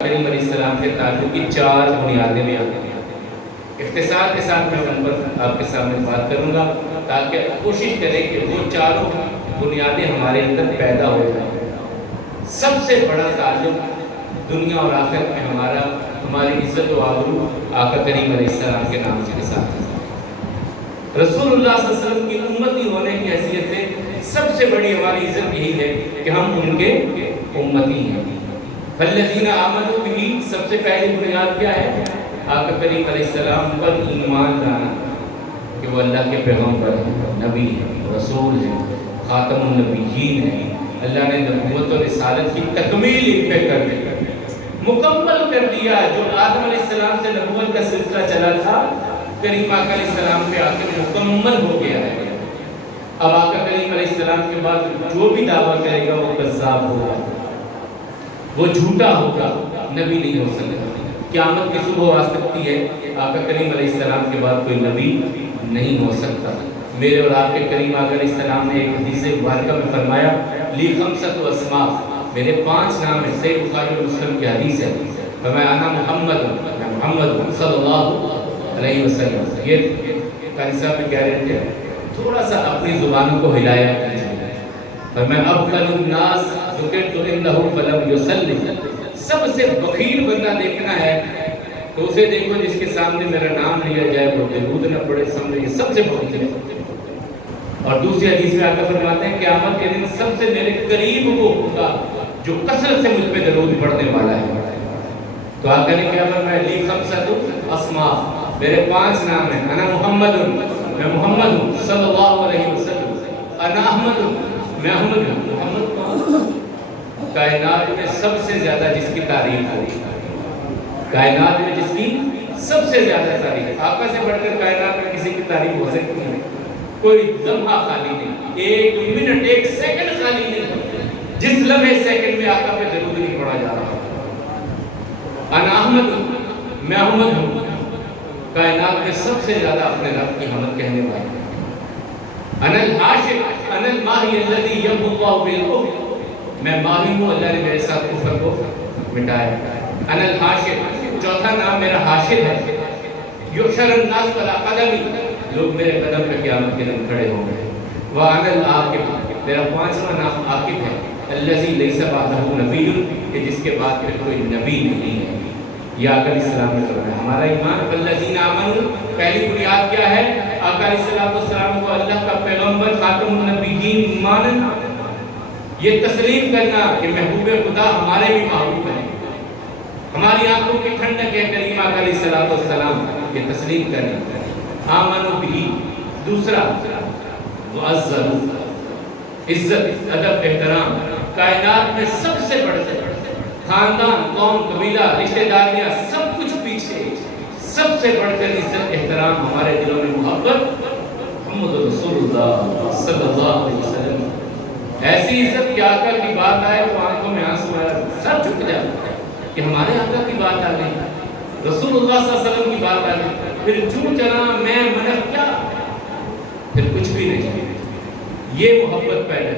کریم علیہ السلام کے تعلق کی 4 بنیادیں بھی آتی ہیں۔ اختصار کے ساتھ میں ان پر آپ کے سامنے بات کروں گا تاکہ کوشش کریں کہ وہ 4 بنیادیں ہمارے اندر پیدا ہو جائیں۔ سب سے بڑا تعلق دنیا اور آخرت میں ہماری عزت و آبرو آقا کریم علیہ السلام کے نام کے ساتھ ہے۔ رسول اللہ صلی اللہ علیہ وسلم کی امتی ہونے کی حیثیت سے سب سے بڑی ہماری عزت یہی ہے کہ ہم ان کے امتی ہیں۔ فالذین آمنوا بہ، سب سے پہلی بنیاد کیا ہے؟ آقا کریم علیہ السلام پر ایمان لانا کہ وہ اللہ کے پیغمبر ہیں، نبی ہیں، رسول ہیں، خاتم النبیین ہیں۔ اللہ نے نبوت اور رسالت کی تکمیل ان پہ کر دی، مکمل کر دیا۔ جو آدم علیہ السلام سے نبوت کا سلسلہ چلا تھا، کریم آقا علیہ السلام پہ آ کے مکمل ہو گیا ہے۔ اب آقا کریم علیہ السلام کے بعد جو بھی دعویٰ کرے گا وہ کذاب ہوگا، وہ جھوٹا ہوگا، نبی نہیں ہو سکتا۔ قیامت کی صبح آ سکتی ہے، آقا کریم علیہ السلام کے بعد کوئی نبی نہیں ہو سکتا۔ میرے اور آپ کے کریم آقا علیہ السلام نے ایک حدیث مبارکہ میں فرمایا، لی خمسۃ اسماء، میرے 5 نام ہیں۔ صحیح بخاری اور مسلم کی حدیث ہے، فرمایا انا محمد، میں محمد صلی اللہ علیہ وسلم۔ یہ قاری صاحب کہہ رہے تھے تھوڑا سا اپنی زبانوں کو ہلایا کیجیے۔ فرمایا ابخل الناس ذکرت عنہ فلم یصلی، سب سے بخیل بندہ دیکھنا ہے تو اسے دیکھو جس کے سامنے میرا نام لیا جائے وہ درود نہ پڑھے، سمجھے یہ سب سے بخیل ہے۔ اور دوسری حدیث میں آقا فرماتے ہیں قیامت کے دن سب سے میرے قریب وہ ہوگا جو کثرت سے مجھ پہ درود پڑھنے والا ہے۔ تو آقا نے کیا فرمایا، لی خمسۃ اسماء، میرے 5 نام ہیں۔ انا محمد، میں محمد ہوں صلی اللہ علیہ وسلم۔ انا احمد، میں احمد ہوں۔ محمد کون؟ کائنات میں سب سے زیادہ جس کی تعریف ہو، کائنات میں جس کی سب سے زیادہ تعریف، آقا سے بڑھ کر کائنات میں کسی کی تعریف ہو سکتی ہے؟ کوئی لمحہ خالی نہیں، 1 منٹ 1 سیکنڈ خالی نہیں جس لمحے سیکنڈ میں آقا پہ درود نہیں پڑھا جا رہا۔ انا احمد، میں احمد ہوں، کائنات میں سب سے زیادہ اپنے رب کی حمد کہنے والے۔ انا العاشق، انا الماحی الذی یمحو اللہ بالکفر، میں ماہی ہوں، اللہ نے میرے ساتھ کفر کو مٹایا۔ انا الحاشر، چوتھا نام میرا حاشر ہے۔ یحشر الناس علی قدمی، لوگ میرے قدم پہ قیامت کے دن کھڑے ہوں گے۔ وانا العاقب، میرا 5واں نام عاقب ہے۔ الذی لیس بعدہ نبی، کہ جس کے بعد پھر کوئی نبی نہیں ہے۔ یہ آقا علیہ السلام نے فرمایا۔ ہمارا ایمان، فالذین آمنوا، پہلی بنیاد کیا ہے؟ آقا علیہ السلام کو اللہ کا پیغمبر، خاتم النبیین ماننا، یہ تسلیم کرنا کہ محبوب خدا ہمارے بھی محبوب ہیں، ہماری آنکھوں کی ٹھنڈک ہے کریم آقا علیہ السلام، یہ تسلیم کرنا۔ آمنوا بہ، دوسرا وعزروا، عزت، ادب، احترام۔ کائنات میں سب سے بڑھ کر خاندان، قوم، قبیلہ، رشتہ داریاں سب کچھ پیچھے، سب سے بڑھ کر عزت، احترام، ہمارے دلوں میں محبت محمد رسول اللہ صلی اللہ علیہ وسلم۔ ایسی عزت کہ آقا کی بات آئے تو آنکھوں میں آنسو آئے، سر جھک جاتا ہے کہ ہمارے آقا کی بات آ گئی، رسول اللہ صلی اللہ علیہ وسلم کی بات آ گئی، پھر چوں چلا میں منع کیا، پھر کچھ بھی نہیں۔ یہ محبت پہلے،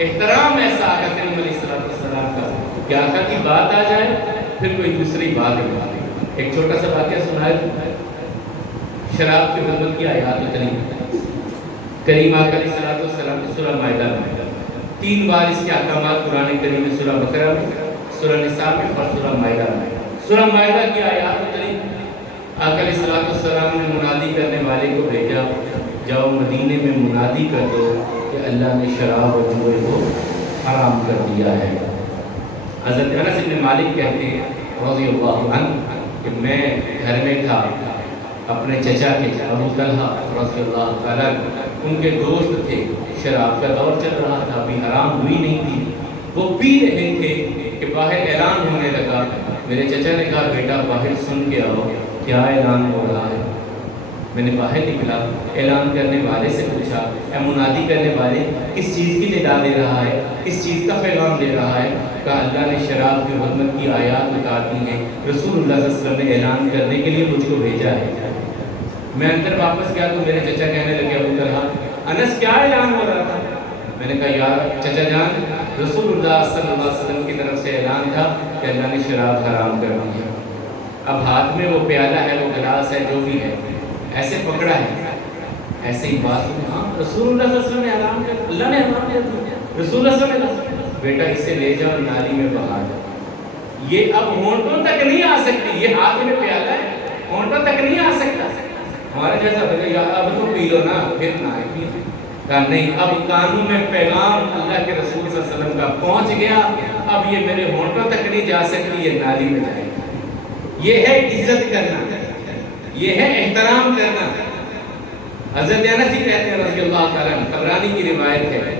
احترام ایسا آقا کریم علیہ السلام کا کہ آقا کی بات آ جائے پھر کوئی دوسری بات نہیں۔ ایک چھوٹا سا واقعہ سنائے، شراب کی حرمت کی آیات اتنی کریم آقا علیہ السلام کی سورہ مائدہ میں 3 بار اس کے احکامات قرآن کریم میں، سورہ بقرہ میں، سورہ نساء میں اور سورہ مائدہ میں۔ سورہ مائدہ کی آیات اتنی، آقا علیہ السلام نے منادی کرنے والے کو بھیجا، جاؤ مدینے میں منادی کر دو کہ اللہ نے شراب اور جوئے کو حرام کر دیا ہے۔ حضرت انس بن مالک کہتے ہیں رضی اللہ عنہ کہ میں گھر میں تھا، اپنے چچا کے ابو طلحہ رضی اللہ تعالیٰ، ان کے دوست تھے، شراب کا دور چل رہا تھا، ابھی حرام ہوئی نہیں تھی، وہ پی رہے تھے کہ باہر اعلان ہونے لگا۔ میرے چچا نے کہا بیٹا باہر سن کے آؤ کیا اعلان ہو رہا ہے۔ میں نے باہر نکلا، اعلان کرنے والے سے پوچھا، اے منادی کرنے والے کس چیز کی ندا دے رہا ہے، کس چیز کا پیغام دے رہا ہے؟ کہا اللہ نے شراب کی حرمت کی آیات اتار دی ہیں، رسول اللہ صلی اللہ علیہ وسلم نے اعلان کرنے کے لیے مجھ کو بھیجا ہے۔ میں اندر واپس گیا تو میرے چچا کہنے لگے ابو طلحہ انس کیا اعلان ہو رہا تھا؟ میں نے کہا یار چچا جان، رسول اللہ صلی اللہ علیہ وسلم کی طرف سے سے اعلان تھا کہ اللہ نے شراب حرام کر دی ہے. اب ہاتھ میں وہ پیالہ ہے، وہ گلاس ہے، جو بھی ہے، ایسے پکڑا ہے، ایسے ہی بات ہاں رسول اللہ صلی اللہ علیہ وسلم نے حرام کر، اللہ نے حرام کر دیا، رسول اللہ صلی اللہ علیہ وسلم نے، بیٹا اسے لے جاؤ نالی میں بہا جاؤ. یہ اب ہونٹوں تک نہیں آ سکتی، یہ ہاتھ میں پیالہ ہے، ہونٹوں تک نہیں آ سکتا. ہمارا جیسا بھائی اب تو پی لو نا، پھر نہ کہا نہیں، اب کانوں میں پیغام اللہ کے رسول صلی اللہ علیہ وسلم کا پہنچ گیا، اب یہ میرے ہونٹوں تک نہیں جا سکتی، یہ نالی میں جائے گی. یہ ہے عزت کرنا، یہ ہے احترام کرنا. حضرت انس ہی کہتے ہیں رضی اللہ تعالیٰ عنہ، طبرانی کی روایت ہے،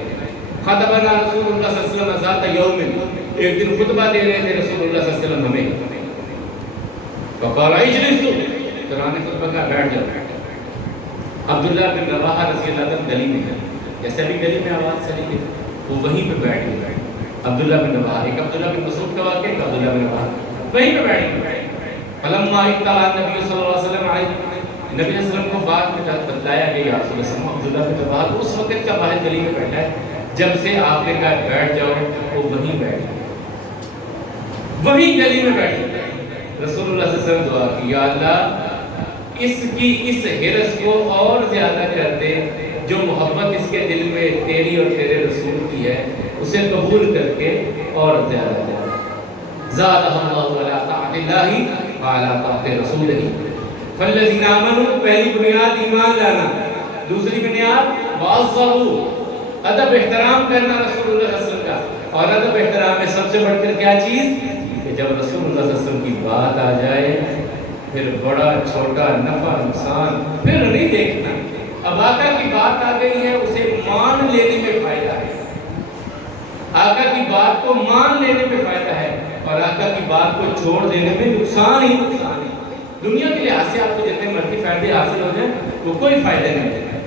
خطبنا رسول اللہ صلی اللہ علیہ وسلم ذات یوم، ایک دن خطبہ دے رہے تھے رسول اللہ صلی اللہ علیہ وسلم ہمیں، فقال اجلسوا، قرآن خطبہ کا بیٹھ جاؤ. عبداللہ بن رواحہ رضی اللہ عنہ گلی میں گئے، جیسے ابھی گلی میں آواز چلی گئی وہ وہیں پہ بیٹھ گئے. عبداللہ بن رواحہ، ایک عبداللہ بن مسعود کا واقعہ، ایک عبداللہ بن رواحہ، وہیں پہ بیٹھ گئے. فلما اطلع النبی صلی اللہ علیہ وسلم علیہ، نبی صلی اللہ علیہ وسلم کو بات میں بتلایا گیا یا رسول اللہ عبداللہ بن رواحہ اس وقت کا باہر گلی میں بیٹھا ہے، جب سے آپ نے کہا بیٹھ جاؤ وہ وہیں بیٹھ گئے، وہیں گلی میں بیٹھ گئے. رسول اللہ صلی اللہ علیہ وسلم دعا کی، یا اللہ اس کی اس حرص کو اور زیادہ کر دے، جو محبت اس کے دل میں تیری اور تیرے رسول کی ہے اسے قبول کر کے اور زیادہ کر دے. زادہ اللہ علی طاعت اللہ وعلی طاعت رسولہ. فالذین آمنوا، پہلی بنیاد ایمان لانا، دوسری بنیاد وعظموا، ادب احترام کرنا رسول اللہ صلی اللہ علیہ وسلم کا. اور ادب احترام میں سب سے بڑھ کر کیا چیز کہ جب رسول اللہ صلی اللہ علیہ وسلم کی بات آ جائے پھر بڑا چھوٹا نفع نقصان پھر نہیں دیکھنا. اب آقا کی بات آ گئی ہے اسے مان لینے میں فائدہ ہے، آقا کی بات کو مان لینے میں فائدہ ہے، اور آقا کی بات کو چھوڑ دینے میں نقصان ہی نقصان ہے. دنیا کے لحاظ سے آپ کو جتنے مرضی فائدے حاصل ہو جائیں وہ کوئی فائدہ نہیں ہے.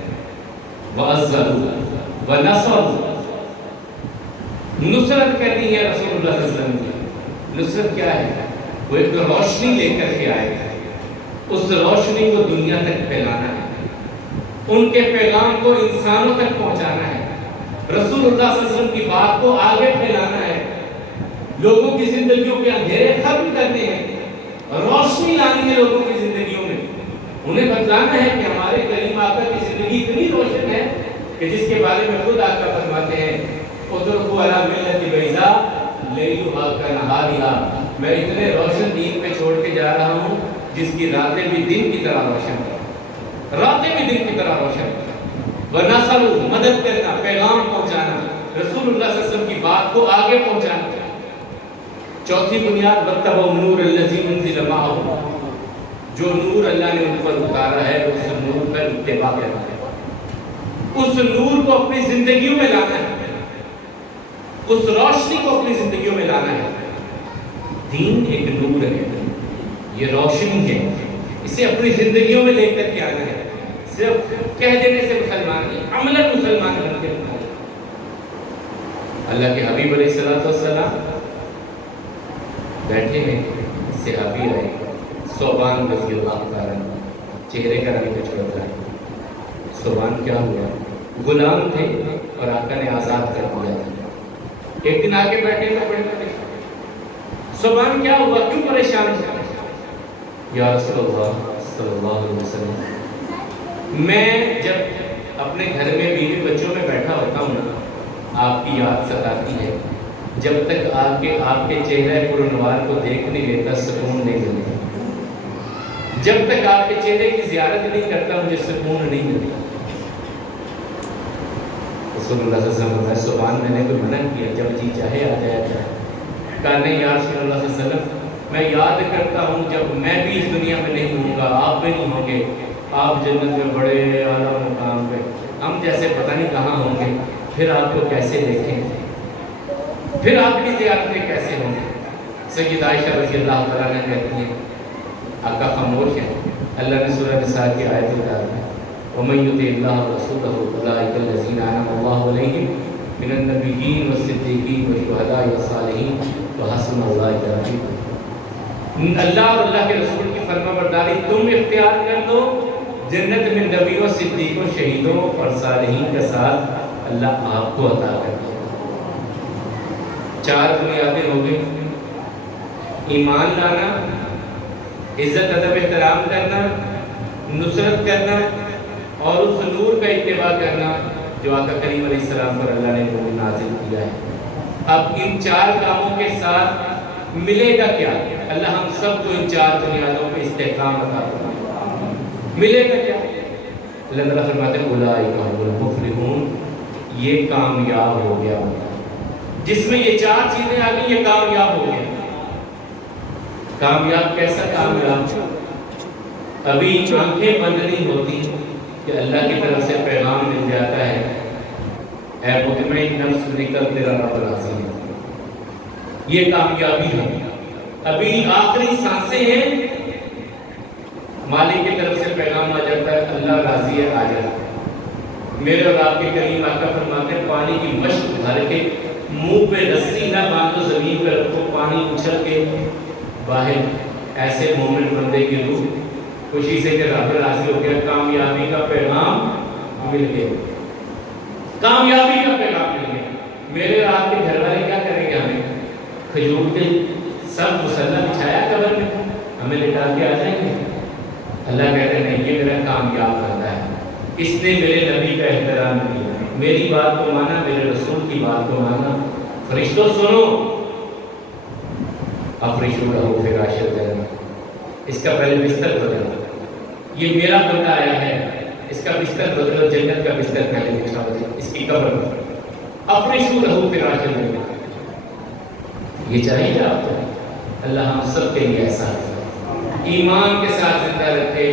وَعَزَّرُوا وَنَصَرُوا، نصرت کرنی ہے رسول اللہ صلی اللہ علیہ وسلم کی. نصرت کیا ہے؟ وہ ایک روشنی لے کر کے آئے گا، اس روشنی کو دنیا تک پھیلانا ہے، ان کے پیغام کو انسانوں تک پہنچانا ہے، رسول اللہ صلی اللہ علیہ وسلم کی بات کو آگے پھیلانا ہے، لوگوں کی زندگیوں کے اندھیرے ختم کرنے ہیں، روشنی لانی ہے لوگوں کی زندگیوں میں. انہیں بتلانا ہے کہ ہمارے کریم آقا کی زندگی اتنی روشن ہے کہ جس کے بارے میں خود آقا فرماتے ہیں اترکوا علی ملت بیضاء لیلھا کنہارھا، میں اتنے روشن دین پہ چھوڑ کے جا رہا ہوں جس کی راتیں بھی دن کی طرح روشن ہیں، راتیں بھی دن کی طرح روشن ہیں. وَنَصَرُوا، مدد کرنا، پیغام پہنچانا، رسول اللہ صلی اللہ علیہ وسلم کی بات کو آگے پہنچانا. چوتھی بنیاد وَاتَّبَعُوا النُّورَ الَّذِي أُنزِلَ مَعَهُ، جو نور اللہ نے ان پر اتارا ہے اس نور پر اتباع کرنا ہے، اس نور کو اپنی زندگیوں میں لانا ہے، اس روشنی کو اپنی زندگیوں میں لانا ہے. دین ایک نور ہے، یہ روشنی ہے، اسے اپنی زندگیوں میں لے کر کے آنا ہے. صرف کہہ دینے سے مسلمان نہیں، عملاً مسلمان بن کے رہنا ہے. اللہ کے حبیب علیہ السلام بیٹھے ہیں، صحابی آئے ثوبان رضی اللہ تعالیٰ عنہ، چہرے کا رنگ کچھ بدلا ہے. ثوبان کیا ہوا؟ غلام تھے اور آقا نے آزاد کر دیا تھا. ایک دن آگے بیٹھے تو بڑے پریشان، ثوبان کیا ہوا، کیوں پریشان ہے؟ یا رسول اللہ صلی اللہ علیہ وسلم، میں جب اپنے گھر میں بیوی بچوں میں بیٹھا ہوتا ہوں نا، آپ کی یاد ستاتی ہے، جب تک آپ کے چہرے پرنوار کو دیکھ نہیں لیتا سکون نہیں ملتا، جب تک آپ کے چہرے کی زیارت نہیں کرتا مجھے سکون نہیں ملتا. رسول اللہ صلی اللہ علیہ وسلم ثوبان میں نے کوئی منع کیا، جب جی چاہے آ جایا جائے. کہا نہیں یا رسول اللہ صلی اللہ علیہ وسلم، میں یاد کرتا ہوں جب میں بھی اس دنیا میں نہیں ہوں گا، آپ بھی نہیں ہوں گے، آپ جنت میں بڑے اعلیٰ مقام پہ، ہم جیسے پتہ نہیں کہاں ہوں گے، پھر آپ کو کیسے دیکھیں گے، پھر آپ کی زیارتیں کیسے ہوں گے. سیدہ عائشہ رضی اللہ تعالیٰ عنہ کہتی ہیں آقا خاموش ہے. اللہ نے سورہ نساء کی آیت اتار دی، وَمَن يُطِعِ اللَّهَ وَرَسُولَهُ أُولَٰئِكَ الَّذِينَ أَنْعَمَ اللَّهُ عَلَيْهِم مِّنَ النَّبِيِّينَ وَالصِّدِّيقِينَ وَالشُّهَدَاءِ وَالصَّالِحِينَ وَحَسُنَ أُولَٰئِكَ رَفِيقًا. اللہ اور اللہ کے رسول کی فرما برداری تم اختیار کر دو، جنت میں نبیوں، صدیقوں، شہیدوں اور صالحین کے ساتھ اللہ آپ کو عطا کر دے. 4 بنیادیں ہو گئی: ایمان لانا، عزت ادب احترام کرنا، نصرت کرنا، اور اس نور کا اتباع کرنا جو آقا کریم علیہ السلام پر اللہ نے نور نازل کیا ہے۔ اب ان 4 کاموں کے ساتھ ملے گا کیا؟ اللہ ہم سب کو ان 4 بنیادوں پہ استحکام عطا فرمائے۔ ملے گا کیا؟ اللہ تعالیٰ فرماتے ہیں اولئک هم المفلحون، یہ کامیاب ہو گیا جس میں یہ 4 چیزیں آ گئی، یہ کامیاب ہو گیا۔ کامیاب کیسا کامیاب؟ ابھی آنکھیں بند نہیں ہوتی کہ اللہ کی طرف سے پیغام مل جاتا ہے، اے مطمئن نفس نکل تیرا رب راضی ہے۔ یہ کامیابی ہے۔ ابھی آخری سانسیں ہیں، مالک کی طرف سے پیغام آ جاتا ہے، اللہ راضی ہے، آ جاتا ہے۔ میرے اور آپ کے کریم آقا فرماتے ہیں پانی کی مشق بھر کے منہ پہ رسی نہ باندھو، زمین پہ رکھو، پانی اچھل کے باہر، ایسے مومن بندے کی روح خوشی سے کہ رب راضی ہو گیا، کامیابی کا پیغام مل گیا، کامیابی کا پیغام مل گیا۔ میرے اور آپ کے گھر والے کیا کریں گے؟ ہمیں کھجور کے سب مسلح بچھایا قبر میں، ہمیں لٹا کے آ جائیں گے؟ اللہ کہتے ہیں نہیں، یہ میرا کامیاب بندہ ہے، اس نے میرے نبی کا احترام کیا، میری بات کو مانا، میرے رسول کی بات کو مانا۔ فرشتوں سنو، افرشوا لہ فراش الجنہ، اس کا پہلے بستر بدلو، یہ میرا بندہ آیا ہے، اس کا بستر بدلو، جنت کا بستر پہلے بچھا دو، اس کی قبر بدلو، افرشوا لہ فراش الجنہ۔ یہ چاہیے آپ کو؟ اللہ ہم سب کے لیے ایسا ایمان کے ساتھ زندہ رکھے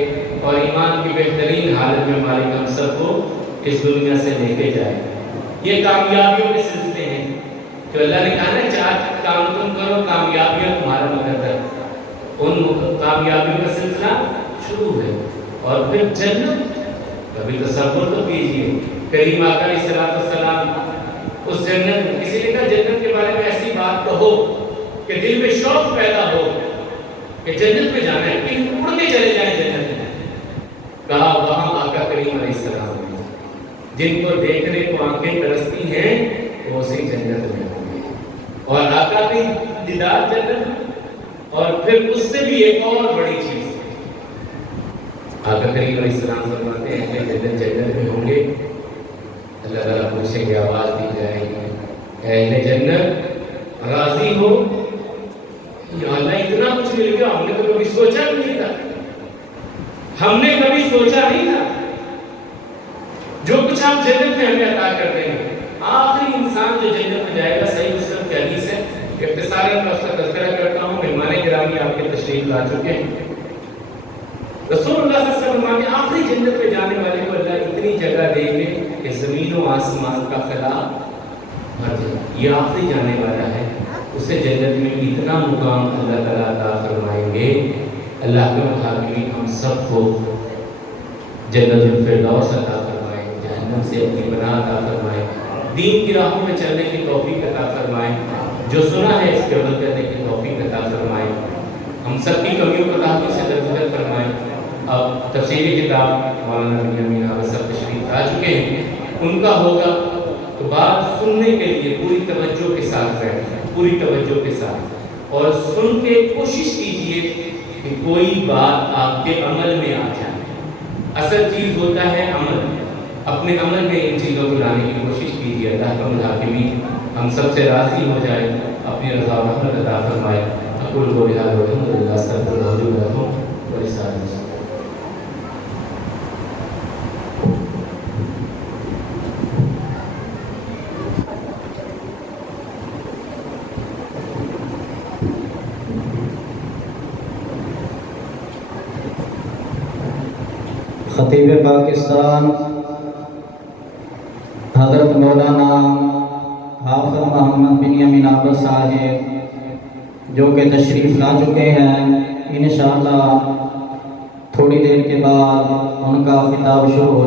اور ایمان کی بہترین حالت میں مالک ہم سب کو اس دنیا سے لے کے جائے۔ یہ کامیابیوں کے سلسلے ہیں جو اللہ نے کہا نا 4 کام تم کرو، کامیابیاں تمہارا مقدر، ان کامیابیوں کا سلسلہ شروع ہے۔ اور پھر جنت، کبھی تصور تو کیجیے، کریم آقا علیہ السلام اس جنت، کسی نے کہا جنت کے بارے میں ایسی بات کہو کہ دل میں شوق پیدا ہو کہ جنت میں جانا ہے، کہ اڑ کے چلے جائیں جنت میں۔ کہا وہاں آقا کریم علیہ السلام جن کو دیکھنے کو آنکھیں ترستی ہیں وہ اسی جنت میں ہوں گے، اور آقا کی دیدار جنت، اور پھر اس سے بھی ایک اور بڑی چیز، آقا کریم علیہ السلام فرماتے ہیں کہ جنت میں ہوں گے، اللہ تعالیٰ پوچھیں گے، آواز دی جائے گی، اہل جنت راضی ہو؟ یا اللہ اتنا کچھ مل گیا، ہم نے تو کبھی سوچا بھی نہیں تھا، ہم نے کبھی سوچا نہیں تھا جو کچھ آپ جنت میں ہمیں عطا کر دیں گے۔ آخری انسان جو جنت میں جائے گا، صحیح مسلم کی حدیث ہے، اختصاراً میں اس کا تذکرہ کرتا ہوں، مہمان گرامی آپ کے تشریف لا چکے ہیں۔ رسول اللہ صلی اللہ علیہ وسلم فرماتے ہیں آخری جنت میں جانے والے کو اللہ اتنی جگہ دیں گے کہ زمین و آسمان کا خلا بھر جائے، یہ آخری جانے والا ہے، اسے جنت میں اتنا مقام اللہ تعالیٰ عطا فرمائیں گے۔ اللہ کے مخاطبین ہم سب کو جنت الفردوس عطا فرمائے، جہنم سے اپنی پناہ عطا فرمائے، دین کی راہوں میں چلنے کی توفیق عطا فرمائے، جو سنا ہے اس کے عمل کرنے کی توفیق عطا فرمائے، ہم سب کی کمیوں کو تحقیق سے درگزر فرمائے۔ اب تفسیری کتاب مولانا بنیامین حافظ صاحب تشریف لا چکے ہیں، ان کا ہوگا، تو بات سننے کے لیے پوری توجہ کے ساتھ بیٹھیں، پوری توجہ کے ساتھ، اور سن کے کوشش کیجئے کہ کوئی بات آپ کے عمل میں آ جائے۔ اصل چیز ہوتا ہے عمل، اپنے عمل میں ان چیزوں کو لانے کی کوشش کیجئے۔ اللہ کا الحاکمین ہم سب سے راضی ہو جائے، اپنی رضا و رحمت عطا فرمائے۔ اقول قولی ھذا والحمدللہ، استغفر اللہ لي ولکم ولسائر المسلمین۔ خطیب پاکستان حضرت مولانا حافظ محمد بنیامین عابد صاحب جو کہ تشریف لا چکے ہیں، انشاءاللہ تھوڑی دیر کے بعد ان کا خطاب شروع ہو